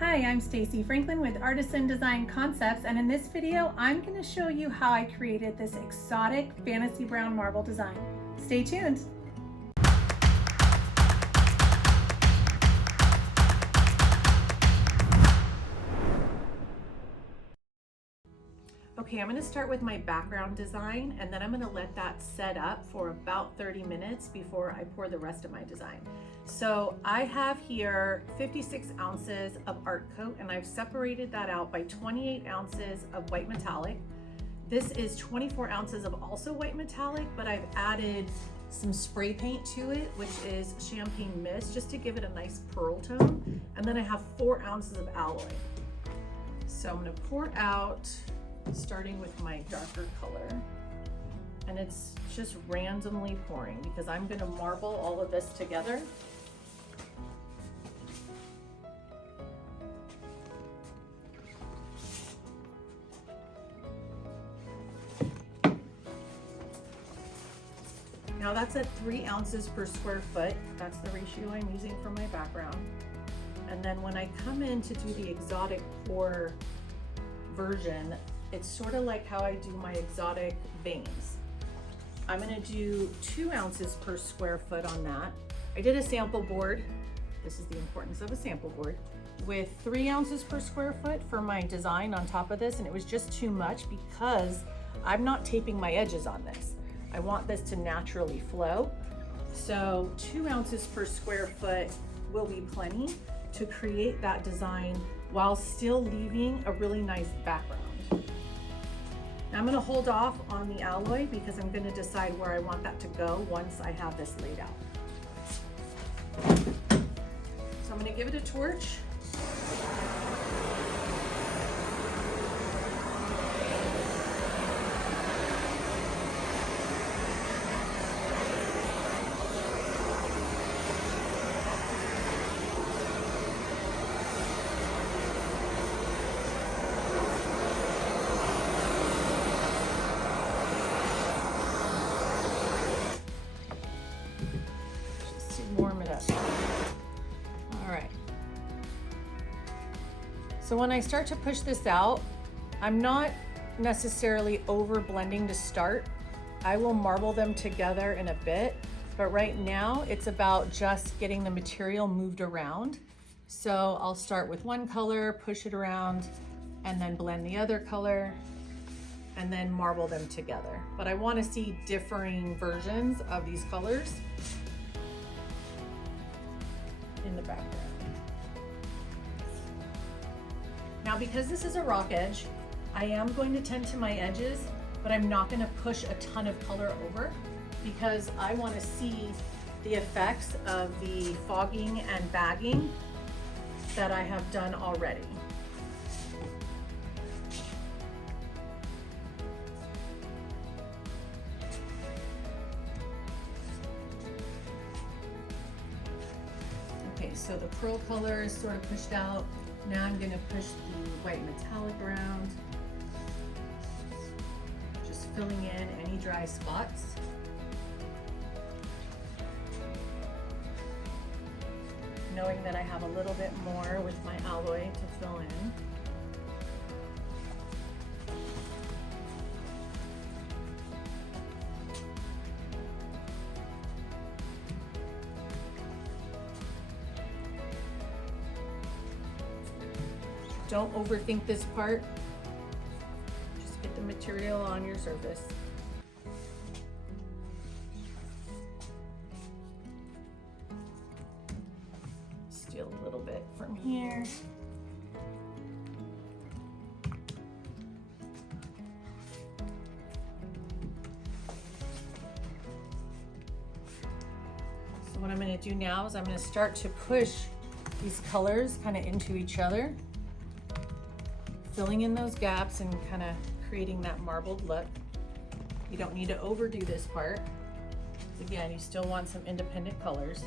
Hi, I'm Stacy Franklin with Artisan Design Concepts, and in this video I'm going to show you how I created this exotic fantasy brown marble design. Stay tuned! Okay, I'm going to start with my background design and then I'm going to let that set up for about 30 minutes before I pour the rest of my design. So I have here 56 ounces of art coat and I've separated that out by 28 ounces of white metallic. This is 24 ounces of also white metallic, but I've added some spray paint to it, which is champagne mist, just to give it a nice pearl tone. And then I have 4 ounces of alloy. So I'm going to pour out, starting with my darker color, and it's just randomly pouring because I'm going to marble all of this together. Now that's at 3 ounces per square foot. That's the ratio I'm using for my background. And then when I come in to do the exotic pour version, it's sort of like how I do my exotic veins. I'm gonna do 2 ounces per square foot on that. I did a sample board. This is the importance of a sample board with 3 ounces per square foot for my design on top of this. And it was just too much because I'm not taping my edges on this. I want this to naturally flow. So 2 ounces per square foot will be plenty to create that design while still leaving a really nice background. Now I'm going to hold off on the alloy because I'm going to decide where I want that to go once I have this laid out. So I'm going to give it a torch. Warm it up. All right. So when I start to push this out, I'm not necessarily over blending to start. I will marble them together in a bit, but right now it's about just getting the material moved around. So I'll start with one color, push it around, and then blend the other color, and then marble them together. But I want to see differing versions of these colors in the background. Now, because this is a rock edge, I am going to tend to my edges, but I'm not going to push a ton of color over because I want to see the effects of the fogging and bagging that I have done already. Okay, so the pearl color is sort of pushed out. Now I'm going to push the white metallic around, just filling in any dry spots. Knowing that I have a little bit more with my alloy to fill in. Don't overthink this part. Just get the material on your surface. Steal a little bit from here. So what I'm going to do now is I'm going to start to push these colors kind of into each other, filling in those gaps and kind of creating that marbled look. You don't need to overdo this part. Again, you still want some independent colors.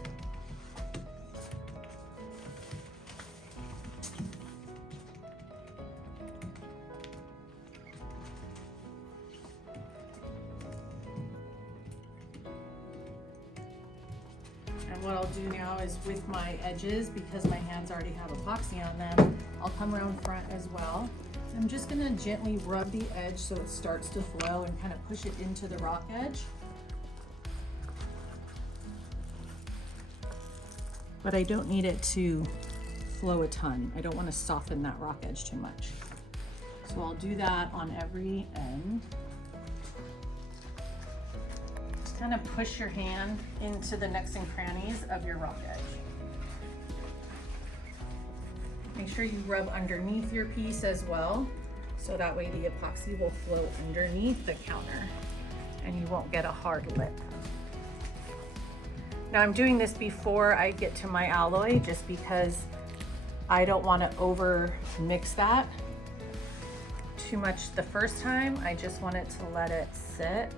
what I'll do now is with my edges, because my hands already have epoxy on them, I'll come around front as well. I'm just gonna gently rub the edge so it starts to flow and kind of push it into the rock edge. But I don't need it to flow a ton. I don't want to soften that rock edge too much. So I'll do that on every end. Just kind of push your hand into the nooks and crannies of your rock edge. Make sure you rub underneath your piece as well, so that way the epoxy will flow underneath the counter and you won't get a hard lip. Now I'm doing this before I get to my alloy, just because I don't want to over mix that too much the first time. I just want it to let it sit.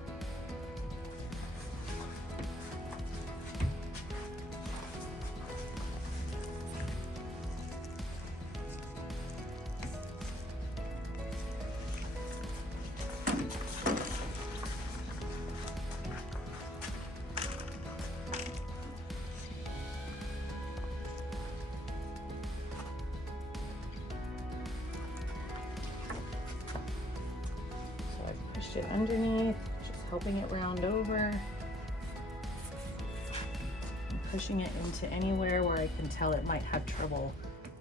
It underneath, just helping it round over, and pushing it into anywhere where I can tell it might have trouble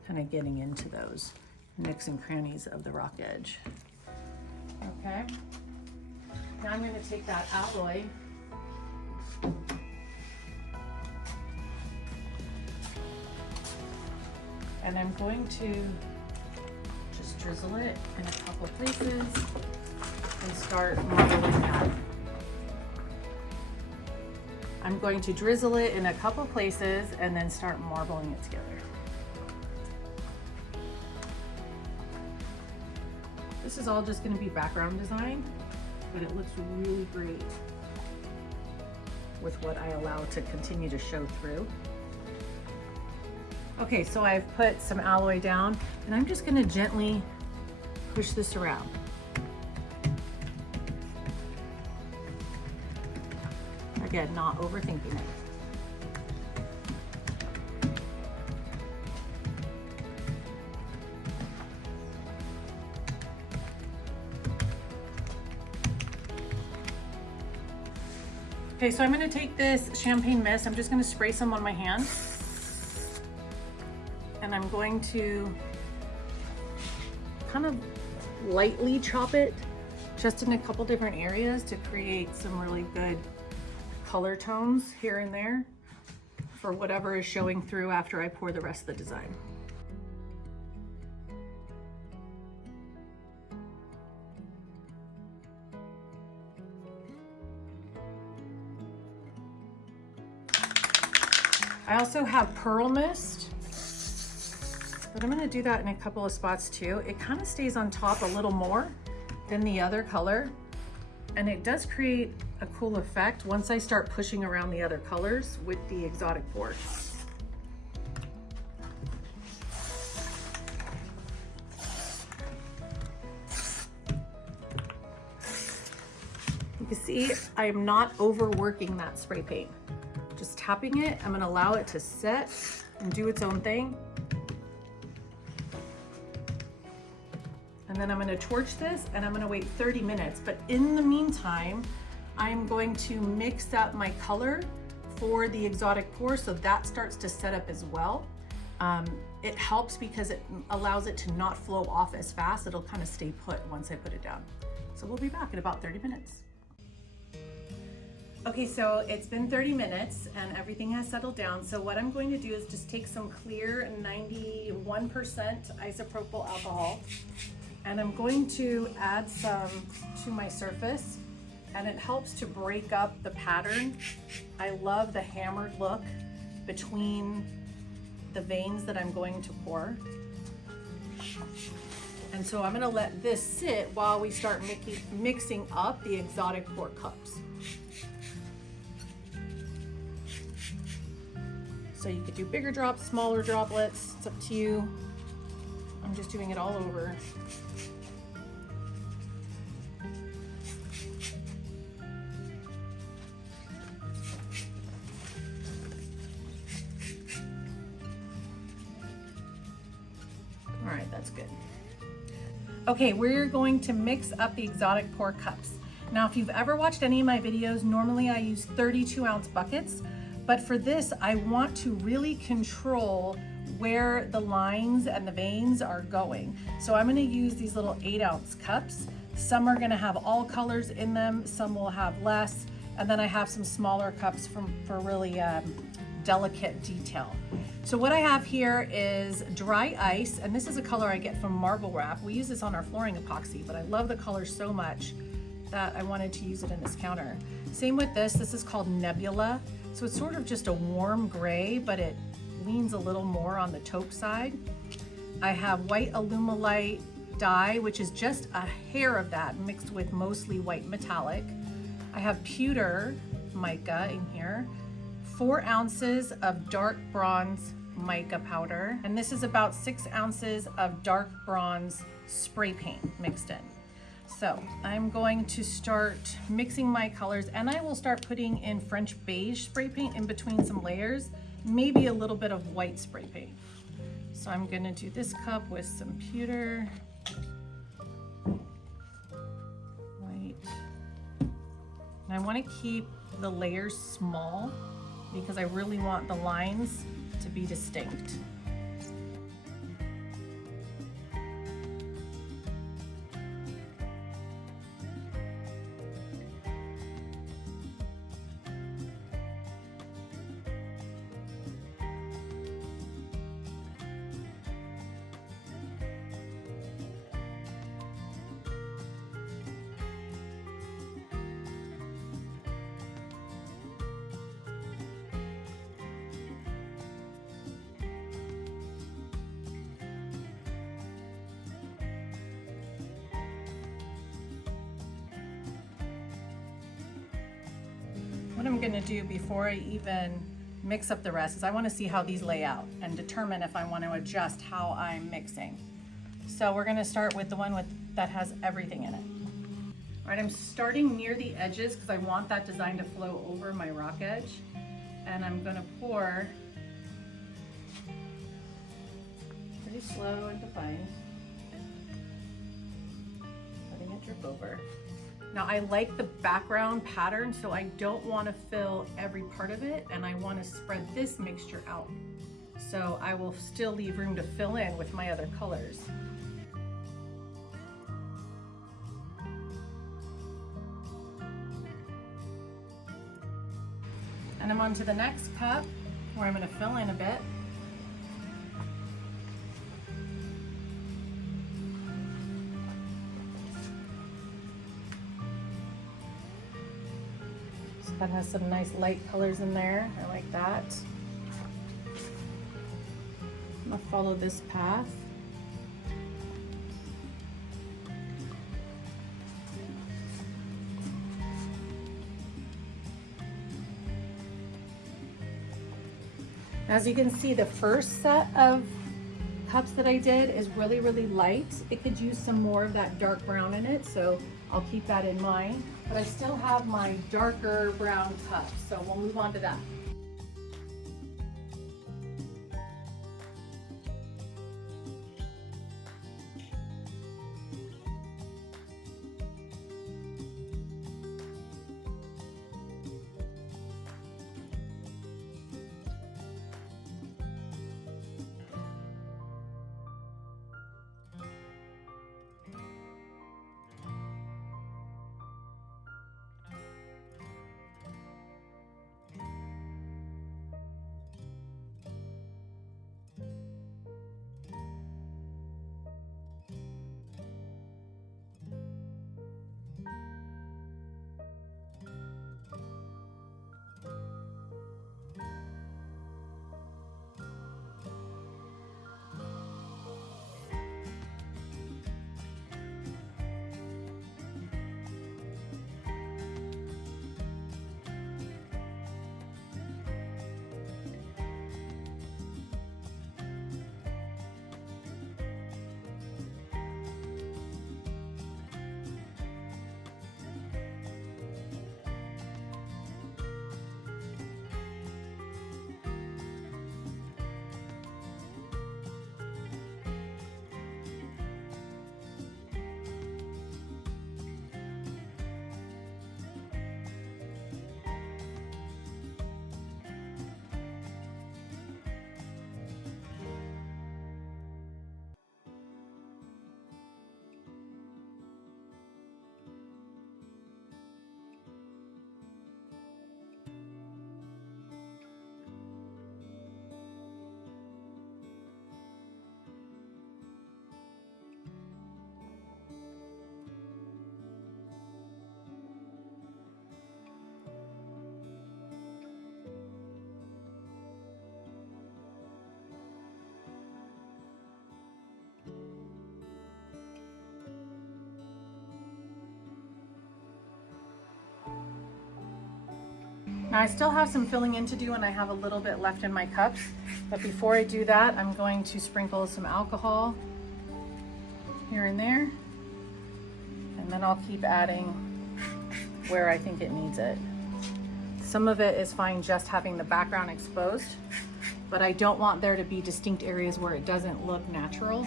kind of getting into those nooks and crannies of the rock edge. Okay, now I'm going to take that alloy and I'm going to just drizzle it in a couple places and start marbling that. I'm going to drizzle it in a couple places and then start marbling it together. This is all just going to be background design, but it looks really great with what I allow to continue to show through. Okay, so I've put some alloy down and I'm just going to gently push this around. Again, not overthinking it. Okay, so I'm going to take this champagne mist. I'm just going to spray some on my hand. And I'm going to kind of lightly chop it just in a couple different areas to create some really good color tones here and there for whatever is showing through after I pour the rest of the design. I also have pearl mist, but I'm going to do that in a couple of spots too. It kind of stays on top a little more than the other color, and it does create a cool effect once I start pushing around the other colors with the exotic pour. You can see I am not overworking that spray paint. Just tapping it, I'm gonna allow it to set and do its own thing. And then I'm gonna torch this and I'm gonna wait 30 minutes. But in the meantime, I'm going to mix up my color for the exotic pour so that starts to set up as well. It helps because it allows it to not flow off as fast. It'll kind of stay put once I put it down. So we'll be back in about 30 minutes. Okay, so it's been 30 minutes and everything has settled down. So what I'm going to do is just take some clear 91% isopropyl alcohol and I'm going to add some to my surface, and it helps to break up the pattern. I love the hammered look between the veins that I'm going to pour. And so I'm gonna let this sit while we start mixing up the exotic pour cups. So you could do bigger drops, smaller droplets, it's up to you. I'm just doing it all over. that's good. Okay, we're going to mix up the exotic pour cups. Now, if you've ever watched any of my videos, normally I use 32-ounce buckets, but for this, I want to really control where the lines and the veins are going. So I'm gonna use these little 8-ounce cups. Some are gonna have all colors in them, some will have less, and then I have some smaller cups for really delicate detail. So what I have here is dry ice, and this is a color I get from Marble Wrap. We use this on our flooring epoxy, but I love the color so much that I wanted to use it in this counter. Same with this is called Nebula. So it's sort of just a warm gray, but it leans a little more on the taupe side. I have white Alumilite dye, which is just a hair of that mixed with mostly white metallic. I have pewter mica in here. 4 ounces of dark bronze mica powder, and this is about 6 ounces of dark bronze spray paint mixed in. So I'm going to start mixing my colors, and I will start putting in French beige spray paint in between some layers, maybe a little bit of white spray paint. So I'm gonna do this cup with some pewter, white, and I wanna keep the layers small because I really want the lines to be distinct. What I'm gonna do before I even mix up the rest is I wanna see how these lay out and determine if I want to adjust how I'm mixing. So we're gonna start with the one that has everything in it. All right, I'm starting near the edges because I want that design to flow over my rock edge. And I'm gonna pour pretty slow and defined, letting it drip over. Now I like the background pattern, so I don't want to fill every part of it, and I want to spread this mixture out. So I will still leave room to fill in with my other colors. And I'm on to the next cup where I'm going to fill in a bit. That has some nice light colors in there. I like that. I'm gonna follow this path. As you can see, the first set of cups that I did is really, really light. It could use some more of that dark brown in it, so I'll keep that in mind. But I still have my darker brown cups, so we'll move on to that. Now I still have some filling in to do and I have a little bit left in my cups, but before I do that, I'm going to sprinkle some alcohol here and there, and then I'll keep adding where I think it needs it. Some of it is fine just having the background exposed, but I don't want there to be distinct areas where it doesn't look natural.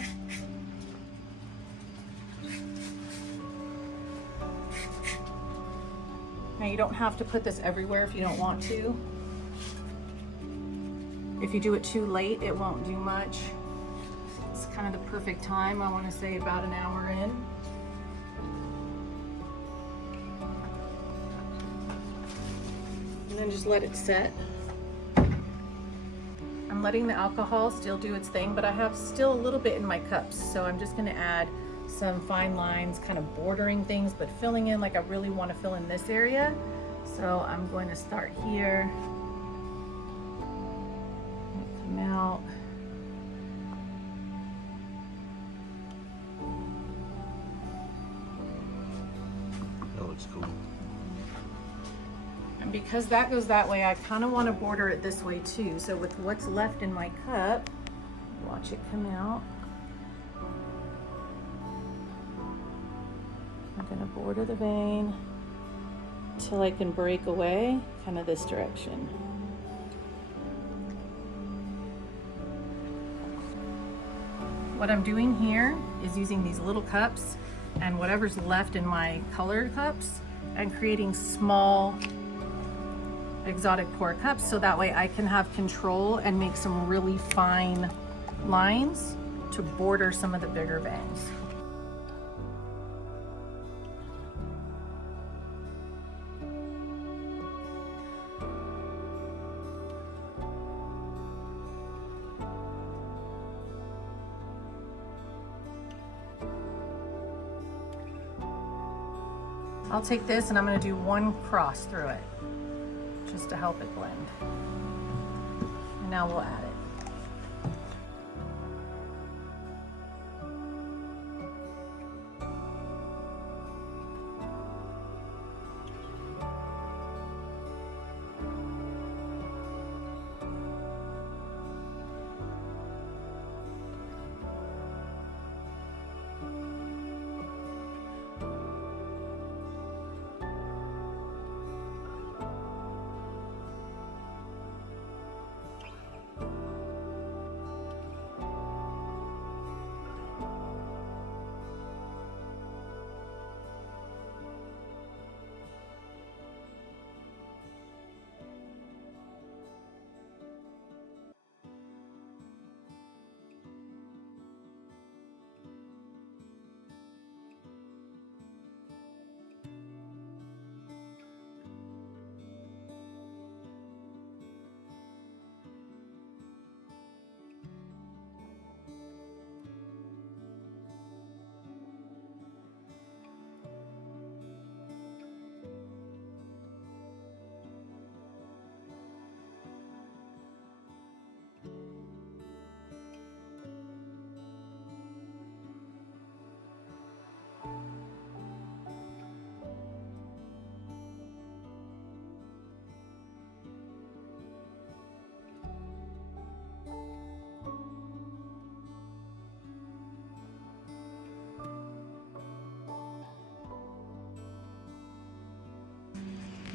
Now you don't have to put this everywhere if you don't want to. If you do it too late, it won't do much. It's kind of the perfect time. I want to say about an hour in. And then just let it set. I'm letting the alcohol still do its thing, but I have still a little bit in my cups. So I'm just gonna add some fine lines, kind of bordering things, but filling in like I really want to fill in this area. So I'm going to start here. Come out. That looks cool. And because that goes that way, I kind of want to border it this way too. So with what's left in my cup, watch it come out. I'm going to border the vein until I can break away, kind of this direction. What I'm doing here is using these little cups and whatever's left in my colored cups and creating small exotic pour cups, so that way I can have control and make some really fine lines to border some of the bigger veins. I'll take this and I'm going to do one cross through it just to help it blend. And now we'll add it.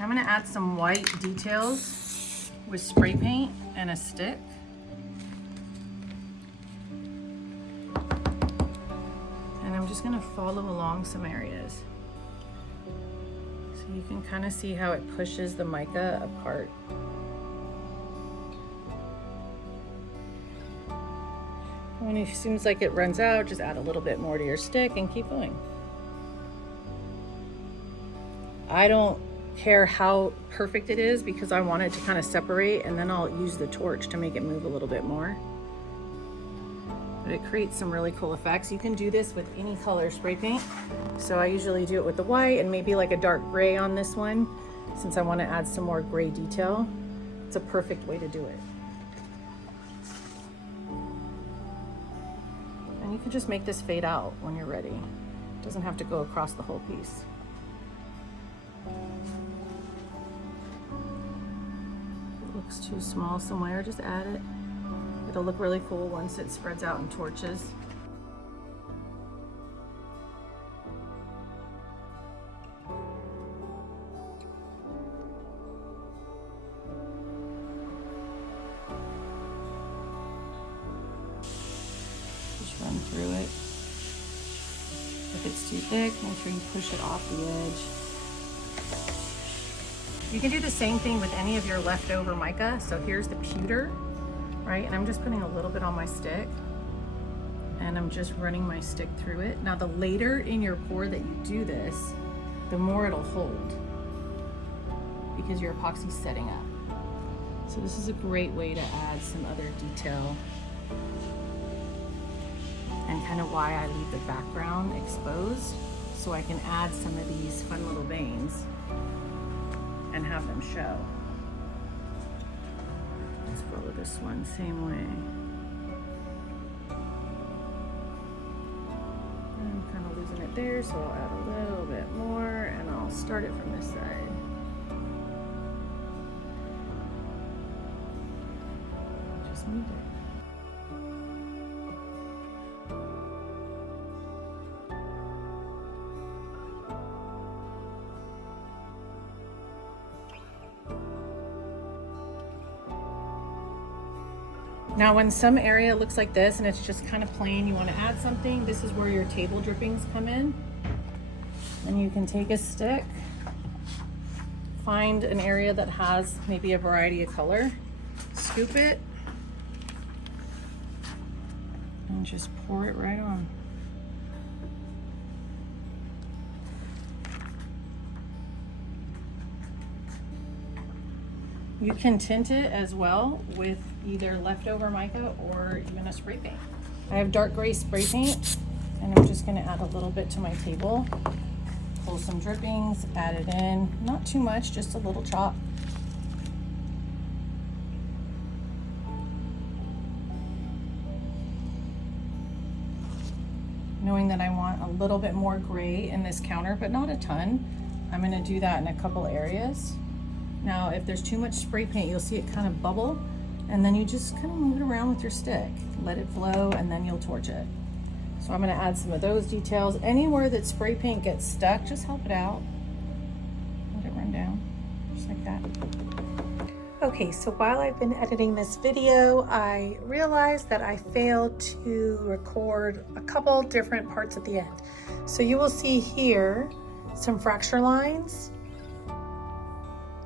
I'm going to add some white details with spray paint and a stick. And I'm just going to follow along some areas. So you can kind of see how it pushes the mica apart. When it seems like it runs out, just add a little bit more to your stick and keep going. I don't care how perfect it is because I want it to kind of separate, and then I'll use the torch to make it move a little bit more. But it creates some really cool effects. You can do this with any color spray paint. So I usually do it with the white and maybe like a dark gray on this one, since I want to add some more gray detail. It's a perfect way to do it. And you can just make this fade out when you're ready. It doesn't have to go across the whole piece. looks too small somewhere, just add it. It'll look really cool once it spreads out in torches. Just run through it. If it's too thick, make sure you push it off the edge. You can do the same thing with any of your leftover mica. So here's the pewter, right? And I'm just putting a little bit on my stick and I'm just running my stick through it. Now the later in your pour that you do this, the more it'll hold because your epoxy's setting up. So this is a great way to add some other detail and kind of why I leave the background exposed so I can add some of these fun little veins and have them show. Let's follow this one same way. I'm kind of losing it there, so I'll add a little bit more and I'll start it from this side. Just need it. Now when some area looks like this and it's just kind of plain, you want to add something, this is where your table drippings come in. And you can take a stick, find an area that has maybe a variety of color, scoop it, and just pour it right on. You can tint it as well with either leftover mica or even a spray paint. I have dark gray spray paint and I'm just gonna add a little bit to my table. Pull some drippings, add it in. Not too much, just a little chop. Knowing that I want a little bit more gray in this counter, but not a ton. I'm gonna do that in a couple areas. Now, if there's too much spray paint, you'll see it kind of bubble, and then you just kind of move it around with your stick. Let it flow, and then you'll torch it. So I'm gonna add some of those details. Anywhere that spray paint gets stuck, just help it out. Let it run down, just like that. Okay, so while I've been editing this video, I realized that I failed to record a couple different parts at the end. So you will see here some fracture lines.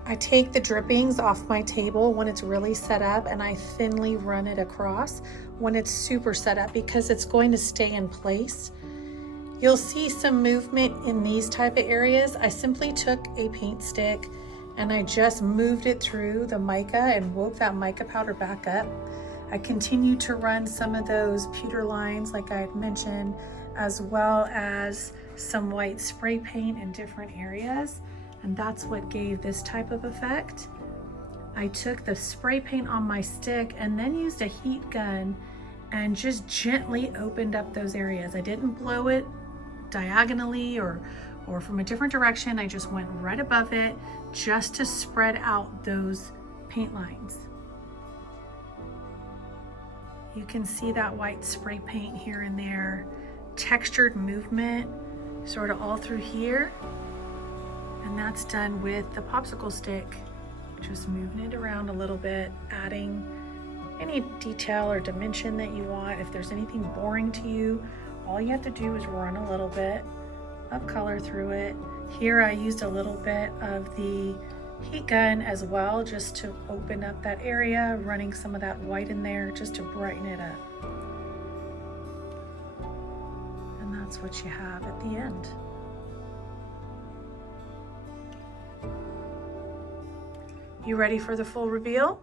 I take the drippings off my table when it's really set up and I thinly run it across when it's super set up because it's going to stay in place. You'll see some movement in these type of areas. I simply took a paint stick and I just moved it through the mica and woke that mica powder back up. I continued to run some of those pewter lines like I had mentioned, as well as some white spray paint in different areas. And that's what gave this type of effect. I took the spray paint on my stick and then used a heat gun and just gently opened up those areas. I didn't blow it diagonally or from a different direction. I just went right above it just to spread out those paint lines. You can see that white spray paint here and there, textured movement sort of all through here. And that's done with the popsicle stick. Just moving it around a little bit, adding any detail or dimension that you want. If there's anything boring to you, all you have to do is run a little bit of color through it. Here I used a little bit of the heat gun as well, just to open up that area, running some of that white in there just to brighten it up. And that's what you have at the end. You ready for the full reveal?